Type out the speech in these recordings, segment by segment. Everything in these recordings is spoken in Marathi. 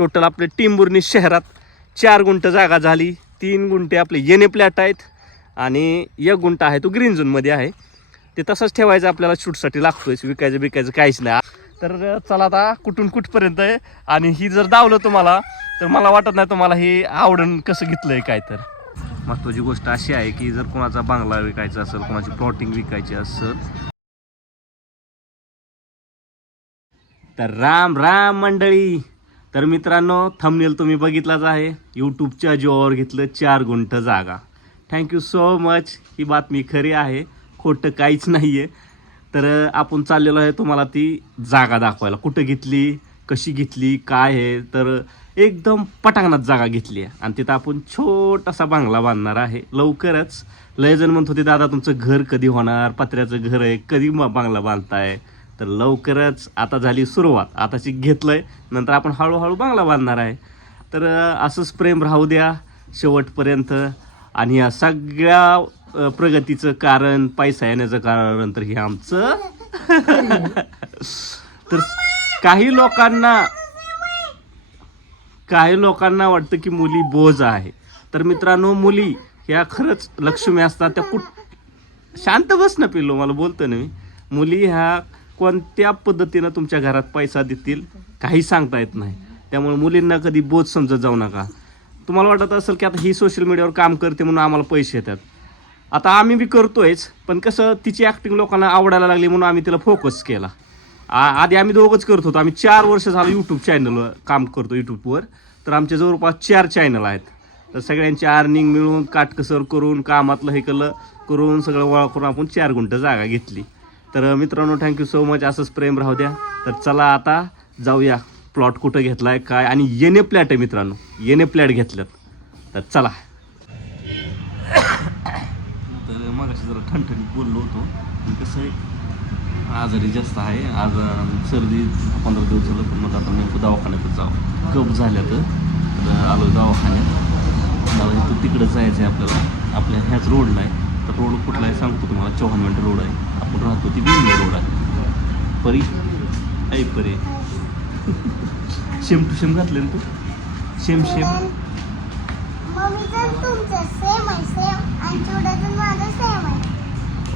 टोटल आपले टिंबुर्णी शहरात चार गुंट जागा झाली. तीन गुंठे आपले येणे प्लॅट आहेत आणि एक गुंठा आहे तो ग्रीन झोनमध्ये आहे. ते तसंच ठेवायचं आपल्याला शूटसाठी लागतोय. विकायचं बिकायचं काहीच नाही. तर चला आता कुठून कुठपर्यंत आहे? आणि ही जर दावलं तुम्हाला तर मला वाटत नाही तुम्हाला हे आवडून कसं घेतलं आहे काय तर. महत्वाची गोष्ट अशी आहे की जर कोणाचा बांगला विकायचा असेल कोणाची प्लॉटिंग विकायची असेल तर राम राम मंडळी! तर मित्रांनो थंबनेल तुम्ही बघितलाच आहे. यूट्यूबच्या जीवावर घेतलं चार गुंठ जागा. थँक्यू सो मच ही बातमी खरी आहे. खोटं काहीच नाही आहे तर आपण चाललेलो आहे तुम्हाला ती जागा दाखवायला. कुठं घेतली कशी घेतली काय आहे? तर एकदम पटांगणात जागा घेतली आहे. आणि तिथं आपण छोटासा बांगला बांधणार आहे. लवकरच. लय जण म्हणत होते दादा तुमचं घर कधी होणार? पत्र्याचं घर आहे. कधी बांगला बांधताय? तर लवकरच आता झाली सुरुवात. आताची घेतलंय. नंतर आपण हळूहळू बांगला बांधणार आहे. तर असंच प्रेम राहू द्या शेवटपर्यंत. आणि या सगळ्या प्रगतीचं कारण पैसा येण्याचं कारण तर हे आमचं. तर काही लोकांना काही लोकांना वाटतं की मुली बोज आहे. तर मित्रांनो मुली ह्या खरंच लक्ष्मी असतात. त्या कुठ शांत बस ना पिल्लो मला बोलतो ना मी. मुली ह्या कोणत्या पद्धतीनं तुमच्या घरात पैसा देतील काही सांगता येत नाही. त्यामुळे मुलींना कधी बोध समजत जाऊ नका. तुम्हाला वाटत असेल की आता ही सोशल मीडियावर काम करते म्हणून आम्हाला पैसे येतात. आता आम्ही बी करतोयच पण कसं तिची ॲक्टिंग लोकांना आवडायला लागली म्हणून आम्ही तिला फोकस केला. आ- आधी आम्ही दोघंच करत होतो. आम्ही चार वर्ष झालं यूट्यूब चॅनलवर काम करतो यूट्यूबवर तर आमचे जवळपास चार चॅनल आहेत. तर सगळ्यांची अर्निंग मिळून काटकसर करून कामातलं हे केलं करून सगळं गोळा करून आपण चार गुंठ जागा घेतली. तर मित्रांनो थँक्यू सो मच असंच प्रेम राहू द्या. तर चला आता जाऊया. प्लॉट कुठं घेतलाय काय? आणि येणे प्लॅट आहे मित्रांनो. येणे प्लॅट घेतल्यात. तर चला. तर मग जरा ठणठणीत बोललो होतो. कसं आहे आजारी जास्त आहे. आज सर्दी पंधरा दिवस झालं पण मग आता नेमकं दवाखान्यातच जाऊ कप झाल्या तर आलो दवाखान्यात. मला तिकडं जायचं आहे आपल्याला. आपल्या ह्याच रोडला आहे. तर रोड कुठला आहे सांगतो तुम्हाला चौहान मिनटं रोड आहे. आपण राहतो ती बिंगे रोड आहे. परी ऐ परी. शेम टू शेम घातले ना तू? शेम शेम.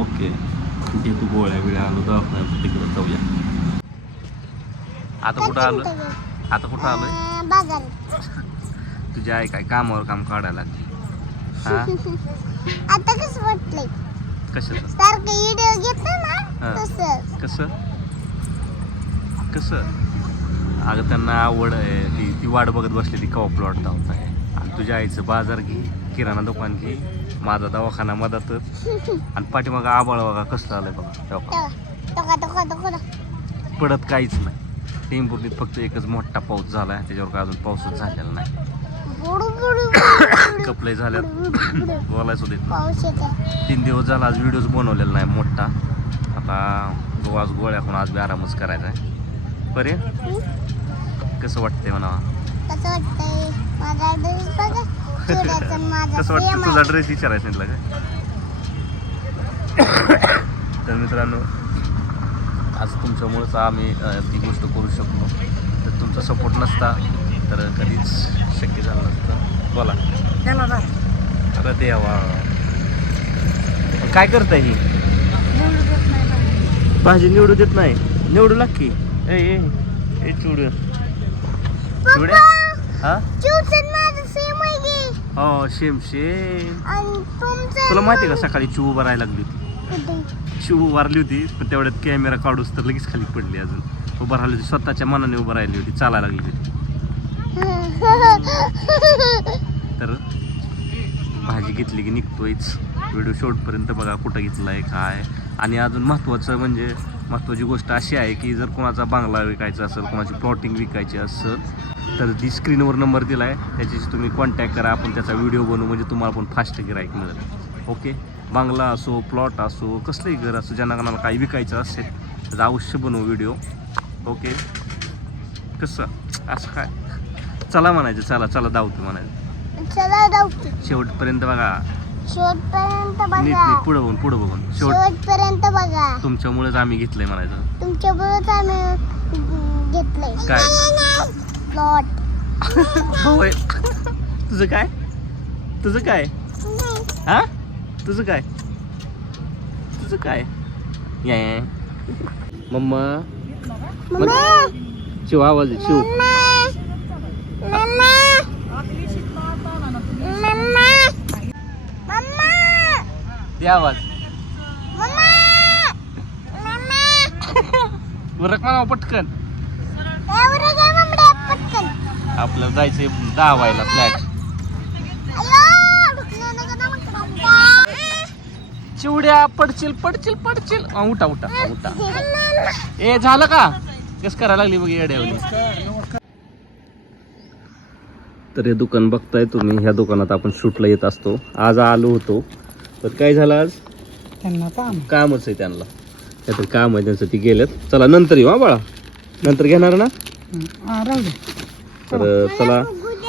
ओके. घे तू गोळ्या बिळ्या आलो दवाखान्यात तिकडं जाऊया. आता कुठं आलो? आता कुठं आलोय अं, बाजारात. तुझी आई काय कामावर काम काढायला लागली? हा? आता कसं वाटलंय? कशाचं सारखं व्हिडिओ घेतो. ना तसं. कसं? कसं? अगं त्यांना आवड आहे. ती ती वाट बघत बसली ती कवा प्लॉट धावत आहे? आणि तुझ्या आईचं बाजार घे किराणा दुकान घे माझा दवाखाना मधातच. आणि पाठीमागं आबाळ बघा कसं आलंय बघा. पडत काहीच नाही. टेंभुर्णीत फक्त एकच मोठा पाऊस झाला आहे त्याच्यावर काय अजून पाऊसच झालेला नाही. बुडू कपडे झाल्यात. बोलायचं. पाऊस येते तीन दिवस झाला आज व्हिडिओज बनवलेला नाही मोठा. आता आज गोळ्या पण आज बी आरामच करायचा आहे. बरे कसं वाटतंय म्हणा कसं वाटतं तुझा ड्रेस विचारायचं नाही का? तर मित्रांनो आज तुमच्यामुळेच आम्ही ती गोष्ट करू शकलो. तर तुमचा सपोर्ट नसता. तर कधीच शक्य झालं नसतं. बोला. अरे देवा काय करताय ही? भाजी निवडू देत नाही. निवडू लाग की. ए ए ए हा? हो शेम शेम तुला माहिती आहे का सकाळी चिव उभं राहायला लागली होती? चिव उभारली होती पण तेवढ्यात कॅमेरा काढूस तर लगेच खाली पडली अजून. उभं राहिली होती स्वतःच्या मनाने उभं राहिली होती चालायला लागली होती. तर भाजी घेतली की निघतोयच. व्हिडिओ शेवटपर्यंत बघा कुठं घेतला आहे काय. आणि अजून महत्त्वाचं म्हणजे महत्त्वाची गोष्ट अशी आहे की जर कोणाचा बांगला विकायचा असेल कोणाची प्लॉटिंग विकायची असेल तर जी स्क्रीनवर नंबर दिला आहे त्याच्याशी तुम्ही कॉन्टॅक्ट करा. आपण त्याचा व्हिडिओ बनवू. म्हणजे तुम्हाला पण फास्ट गिराईक मिळेल. ओके बांगला असो प्लॉट असो कसलंही घर असो ज्यांना कोणाला काही विकायचं असेल त्याचा अवश्य बनवू व्हिडिओ ओके कसं? असं काय? चला म्हणायचं चला चला धावतो म्हणायचं. चला. शेवटपर्यंत बघा. शेवटपर्यंत बघा. पुढं बघून पुढं बघून. शेवट शेवटपर्यंत बघा. तुमच्यामुळेच आम्ही घेतलंय म्हणायचं. तुमच्या बरोबर आम्ही घेतलंय. काय? प्लॉट आहे तुझं काय? तुझं काय? हा? तुझं काय? तुझं काय? या. मम्मा. मम्मी. शिव आवाज शिव. दे आवाज. उरक मला पटकन. आपल्याला जायचंय दहा व्हायला फ्लॅट. चिवड्या पडचिल पडचिल पडचिल हा, उठा उठा उठा. ए झालं का? कस करायला लागली बघ येड्यावली. तर हे दुकान बघताय तुम्ही. ह्या दुकानात आपण शूटला येत असतो. आज आलो होतो. तर काय झालं आज? त्यांना काम. कामच आहे त्यांना. काहीतरी काम आहे त्यांचं ती गेलेत. चला नंतर येऊ हा बाळा. नंतर घेणार ना? हा राहू दे. तर चला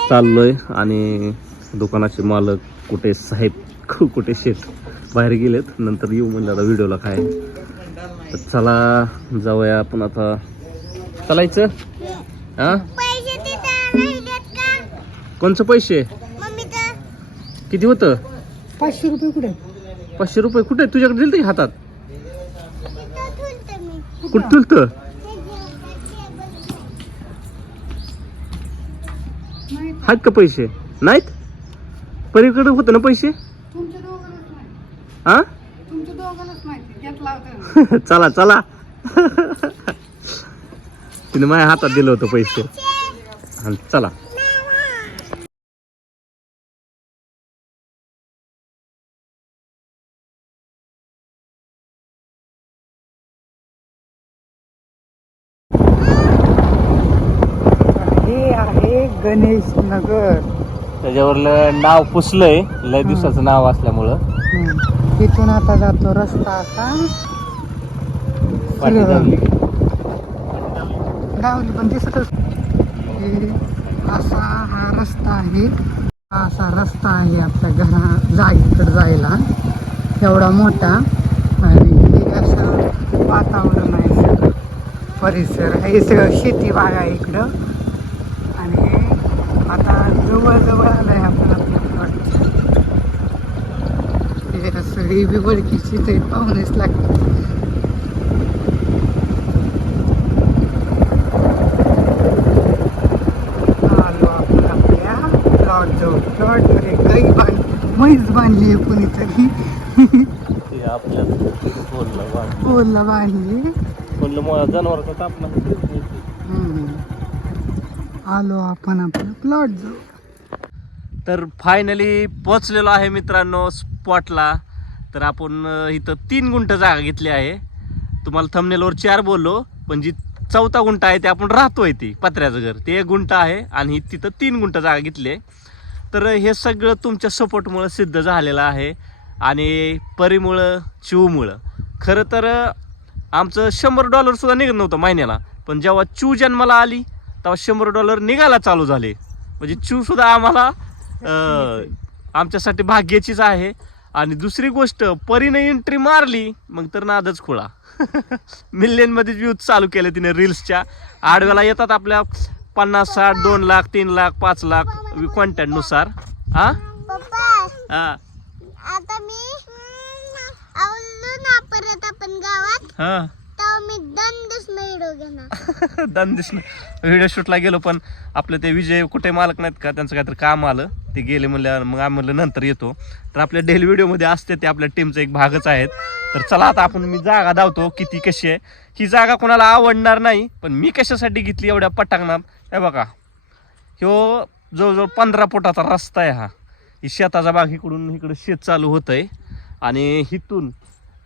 चाललोय. आणि दुकानाचे मालक कुठे साहेब कु- कुठे शेठ बाहेर गेलेत. नंतर येऊ म्हणलं आता व्हिडिओला काय. तर चला जाऊया आपण आता. चालायचं? हा पैसे तिथं नाही देत का कोणचं पैसे? मम्मी तर किती होतं? पाचशे रुपये कुठे? पाचशे रुपये कुठे? तुझ्याकडे दिलं हातात? कुठं तुलतं आहेत का पैसे? नाहीत? परीकडे होतं ना पैसे? हा चला चला. तिने माझ्या हातात दिलं होतं पैसे. आणि चला हे आहे नगर त्याच्यावरलं नाव पुसलंय लय दिवसाचं नाव असल्यामुळं. तिथून आता जातो रस्ता असा पाठी. गावली पण दिसतच हे असा हा रस्ता आहे. हा असा रस्ता आहे आपल्या घरा जागेकडे जायला. एवढा मोठा. आणि हे असं वातावरण आहे सगळं. परिसर हे सगळं शेती बाग आहे इकडं. जवळ आलं आहे आपण आपल्या. हे असं ही बी ओळखीची ते पाहुणेच लागते. प्लॉट जवळ. प्लॉट बांध बांधली आहे कुणीतरी. आपल्या बांधली जनावरचा तापला हम्म. आलो आपण आपल्या प्लॉट जवळ. तर फायनली पोचलेलो आहे मित्रांनो स्पॉटला तर आपण इथं तीन गुंठ जागा घेतली आहे. तुम्हाला थमनेलवर चार बोललो पण जी चौथा गुंठ आहे ते आपण राहतोय ती पत्र्याचं घर. ते एक गुंठ आहे आणि तिथं तीन गुंठ जागा घेतली आहे. तर हे सगळं तुमच्या सपोर्टमुळं सिद्ध झालेलं आहे आणि परीमुळं चिवमुळं. खरं तर आमचं शंभर डॉलरसुद्धा निघत नव्हतं महिन्याला पण जेव्हा चू जन्माला आली तेव्हा शंभर डॉलर निघायला चालू झाले. म्हणजे चूसुद्धा आम्हाला आमच्यासाठी भाग्याचीच आहे. आणि दुसरी गोष्ट परीने एंट्री मारली मग तर नादच खुळा. मिलियनमध्ये व्ह्यूज चालू केले तिने रील्सच्या आडव्याला येतात आपल्या पन्नास साठ दोन लाख तीन लाख पाच लाख कॉन्टॅक्टनुसार. हा? हा. आता मी आवलो ना परत आपण गावात. हा तेव्हा मी दंडच नाही घेणार दान दिसणं व्हिडिओ शूटला गेलो पण आपलं ते विजय कुठे मालक नाहीत का? त्यांचं काहीतरी काम आलं. ते गेले म्हणल्यावर मग आम्ही म्हणलं नंतर येतो. तर आपल्या डेली व्हिडिओमध्ये असते ते आपल्या टीमचा एक भागच आहेत. तर चला आता आपण मी जागा धावतो किती कशी आहे. ही जागा कोणाला आवडणार नाही पण मी कशासाठी घेतली एवढ्या पटांगणात? हे बघा. ह्यो जवळजवळ पंधरा फुटाचा रस्ता आहे हा. ही शेताचा भाग इकडून इकडं शेत चालू होत आहे आणि इथून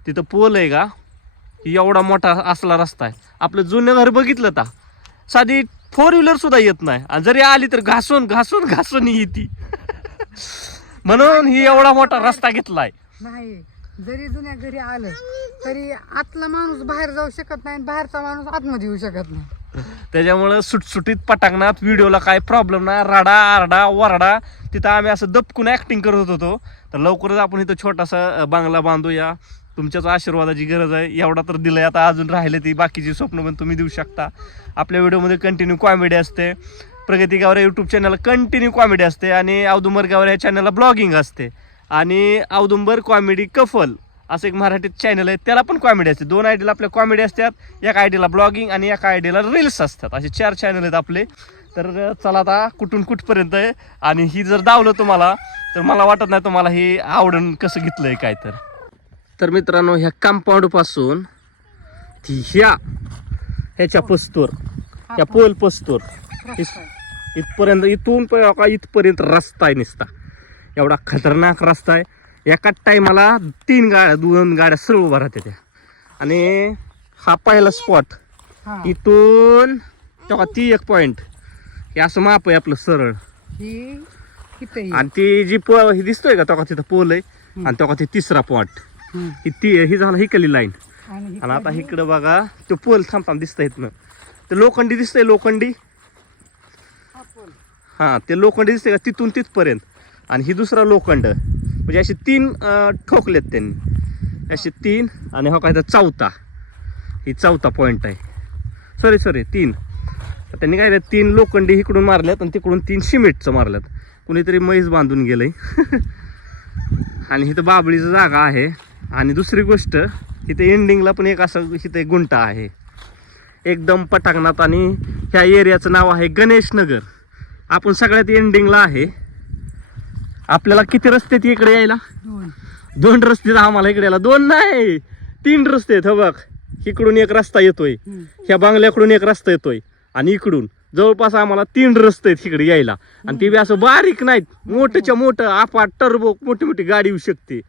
तिथं पोल आहे का? एवढा मोठा असला रस्ता आहे. आपलं जुनं घर बघितलं का साधी फोर व्हीलर सुद्धा येत नाही. आणि जरी आली तर घासून घासून घासून येते म्हणून ही एवढा मोठा रस्ता घेतलाय. नाही जरी जुन्या घरी आलं तरी आतला माणूस बाहेर जाऊ शकत नाही आणि बाहेरचा माणूस आतमध्ये येऊ शकत नाही. त्याच्यामुळं सुटसुटीत पटांगणात व्हिडिओला काय प्रॉब्लेम नाही. राडा आरडा वरडा तिथं आम्ही असं दपकून ऍक्टिंग करत होतो. तर लवकरच आपण इथं छोटासा बांगला बांधूया. तुमच्याच आशीर्वादाची गरज आहे. एवढा तर दिलं आता अजून राहिले ती बाकीची स्वप्न पण तुम्ही देऊ शकता. आपल्या व्हिडिओमध्ये कंटिन्यू कॉमेडी असते. प्रगती गावरे यूट्यूब चॅनलला कंटिन्यू कॉमेडी असते आणि औदुंबर गावरे या चॅनलला ब्लॉगिंग असते. आणि औदुंबर कॉमेडी कफल असं एक मराठीत चॅनल आहे. त्याला पण कॉमेडी असते. दोन आयडीला आपल्या कॉमेडी असतात. एका आयडीला ब्लॉगिंग आणि एका आयडीला रील्स असतात. असे चार चॅनल आहेत आपले. तर चला आता कुठून कुठपर्यंत आहे? आणि ही जर दावलं तुम्हाला तर मला वाटत नाही तुम्हाला हे आवडून कसं घेतलं आहे काय तर. तर मित्रांनो ह्या कंपाऊंडपासून ती ह्या ह्याच्या पस्तोर ह्या पोल पस्तोर इस- इथपर्यंत इथून का इथपर्यंत रस्ता आहे नुसता. एवढा खतरनाक रस्ता आहे. एका टायमाला तीन गाड्या दोन गाड्या सर्व उभ्या राहते त्या. आणि हा पहिला स्पॉट इथून तेव्हा ती एक पॉइंट हे असं माप आहे आपलं सरळ. आणि ती जी पो ही दिसतोय का तेव्हा तिथं पोल आहे. आणि तेव्हा ते तिसरा पॉइंट हम्म. ही ती ही झालं ही कली लाईन आणि आता इकडं बघा तो पोल थांबताना दिसतंय इथनं. ते लोखंडी दिसतंय लोखंडी. हा ते लोखंडी दिसतंय का? तिथून तिथपर्यंत. आणि ही दुसरा लोखंड. म्हणजे असे तीन ठोकलेत त्यांनी. असे तीन आणि हा काय तर चौथा. ही चौथा पॉइंट आहे. सॉरी सॉरी तीन. त्यांनी काय तीन लोखंडी इकडून मारल्यात आणि तिकडून तीन सिमेंटचं मारल्यात. कुणीतरी म्हैस बांधून गेलंय. आणि इथं बाबळीचं जागा आहे. आणि दुसरी गोष्ट इथे एंडिंगला पण एक असं इथे गुंटा आहे. एकदम पटांगणात आणि ह्या एरियाचं नाव आहे गणेश नगर. आपण सगळ्यात एंडिंगला आहे. आपल्याला किती रस्ते आहेत इकडे यायला? दोन. दोन रस्ते आम्हाला इकडे यायला. दोन नाही तीन रस्ते आहेत बघ. इकडून एक रस्ता येतोय. ह्या बांगल्याकडून एक रस्ता येतोय. आणि इकडून जवळपास आम्हाला तीन रस्ते आहेत इकडे यायला. आणि ते बी असं बारीक नाहीत. मोठंच्या मोठं आपाट टर्बो मोठी मोठी गाडी येऊ शकते.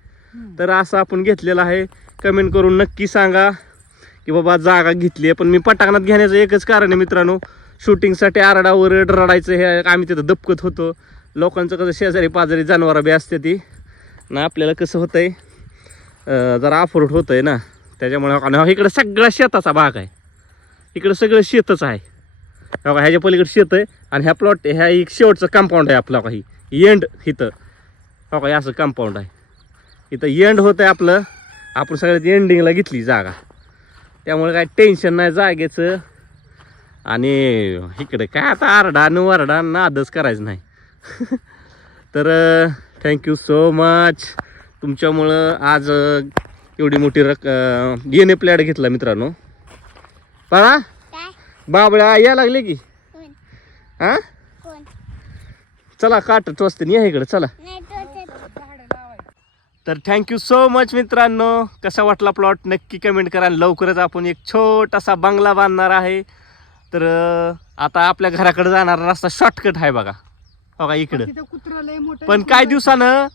तर असं आपण घेतलेलं आहे. कमेंट करून नक्की सांगा की बाबा जागा घेतली आहे. पण मी पटाकणात घेण्याचं एकच कारण आहे मित्रांनो. शूटिंगसाठी आरडावर रडायचं हे आम्ही तिथं दपकत होतो. लोकांचं कसं शेजारी पाजारी जनावरं बी असते ती. ना आपल्याला कसं होतं आहे जरा अफोर्ड आहे ना. त्याच्यामुळे आणि इकडं सगळा शेताचा भाग आहे. इकडं सगळं शेतच आहे. हो ह्याच्या पलीकडे शेत आहे आणि ह्या प्लॉट ह्या एक शेवटचं कंपाऊंड आहे आपला काही एंड इथं. हो का हे असं कंपाऊंड आहे. इथं एंड होतं आहे आपलं. आपण सगळ्यात एंडिंगला घेतली जागा. त्यामुळे काय टेन्शन नाही जागेचं. आणि इकडे काय आता आरडा न वरडा नादच करायचं नाही. तर थँक्यू सो मच तुमच्यामुळं आज एवढी मोठी रक येणे प्लॅट घेतला मित्रांनो. बाळा? बाबळ्या या लागले की? हा? चला काट टोचते या इकडे चला नाही टोचत झाडं लावायची. तर थँक्यू सो मच मित्रांनो. कसा वाटला प्लॉट नक्की कमेंट करा. लवकरच आपण एक छोटासा बंगला बांधणार आहे. तर आता आपल्या घराकडे जाणारा रस्ता शॉर्टकट आहे बघा. इकडं. कुत्रं लय मोठं पण काही दिवसानं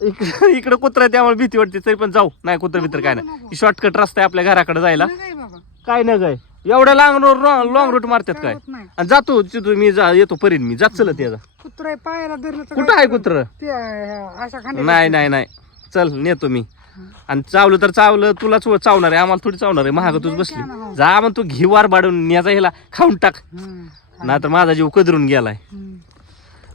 इकडं इकडं कुत्रा आहे त्यामुळे भीती वाटते. तरी पण जाऊ. नाही कुत्र बित्र काय नाही. शॉर्टकट रस्ता आहे आपल्या घराकडे जायला. काय काय न काय एवढ्या लांब लॉंग रूट मारतात काय? आणि जातो तिथून मी जा येतो परीन मी. जात चलत याचा कुत्र कुठं आहे कुत्र? नाही. नाही नाही. चल नेतो मी. आणि चावलं तर चावलं तुलाच चावणार आहे आम्हाला थोडी चावणार आहे महाग तूच बसली. जा मग तू घिवार बाडून न्याचा ह्याला खाऊन टाक. नाहीतर माझा जीव कदरून गेलाय.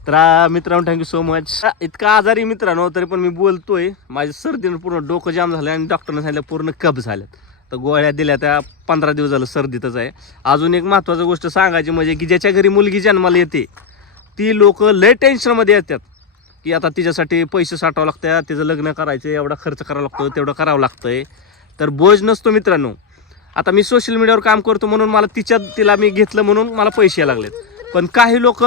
तर मित्रांनो थँक्यू सो मच इतका आजारी मित्रांनो तरी पण मी बोलतोय. माझी सर्दीनं पूर्ण डोकं जाम झालं आणि डॉक्टरने सांगितलं पूर्ण कप झाल्यात. तर गोळ्या दिल्या त्या पंधरा दिवस झालं सर्दीतच आहे. अजून एक महत्वाची गोष्ट सांगायची म्हणजे की ज्याच्या घरी मुलगी जन्माला येते ती लोक लय टेन्शनमध्ये येतात. की आता तिच्यासाठी पैसे साठावं लागतात तिचं लग्न करायचं एवढा खर्च करावा लागतो तेवढं करावं लागतंय. तर बोज नसतो मित्रांनो. आता मी सोशल मीडियावर काम करतो म्हणून मला तिच्या तिला मी घेतलं म्हणून मला पैसे लागलेत. पण काही लोक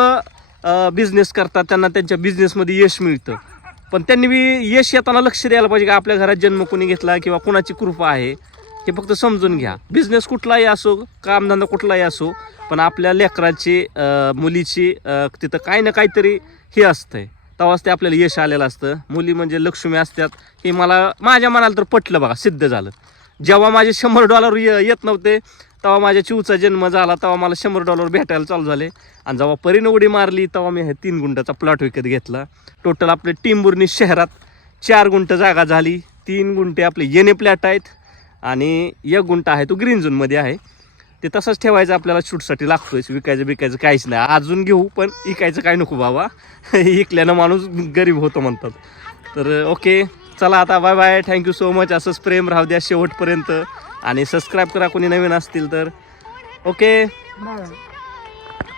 बिझनेस करतात त्यांना त्यांच्या बिझनेसमध्ये यश मिळतं. पण त्यांनी बी यश येताना लक्ष द्यायला पाहिजे की आपल्या घरात जन्म कोणी घेतला किंवा कोणाची कृपा आहे हे फक्त समजून घ्या. बिझनेस कुठलाही असो कामधंदा कुठलाही असो पण आपल्या लेकराची मुलीची तिथं काही ना काहीतरी हे असतंय. तेव्हाच ते आपल्याला यश आलेलं असतं. मुली म्हणजे लक्ष्मी असतात. हे मला माझ्या मनाला तर पटलं बघा सिद्ध झालं. जेव्हा माझे शंभर डॉलर येत नव्हते तेव्हा माझ्या चिवचा जन्म झाला तेव्हा मला शंभर डॉलर भेटायला चालू झाले. आणि जेव्हा परीन उडी मारली तेव्हा मी हे तीन गुंठाचा प्लॉट विकत घेतला. टोटल आपले टिंबुर्नी शहरात चार गुंठ जागा झाली. तीन गुंठे आपले येणे प्लॅट आहेत. आणि एक गुंठा आहे तो ग्रीन झोनमध्ये आहे. ते तसंच ठेवायचं आपल्याला शूटसाठी लागतोय. विकायचं बिकायचं काहीच नाही. अजून घेऊ पण इकायचं काय नको बाबा. इकल्यानं माणूस गरीब होतो म्हणतात. तर ओके. चला आता bye bye thank you so much असंच प्रेम राहू द्या शेवटपर्यंत. आणि सबस्क्राईब करा कोणी नवीन असतील तर. ओके.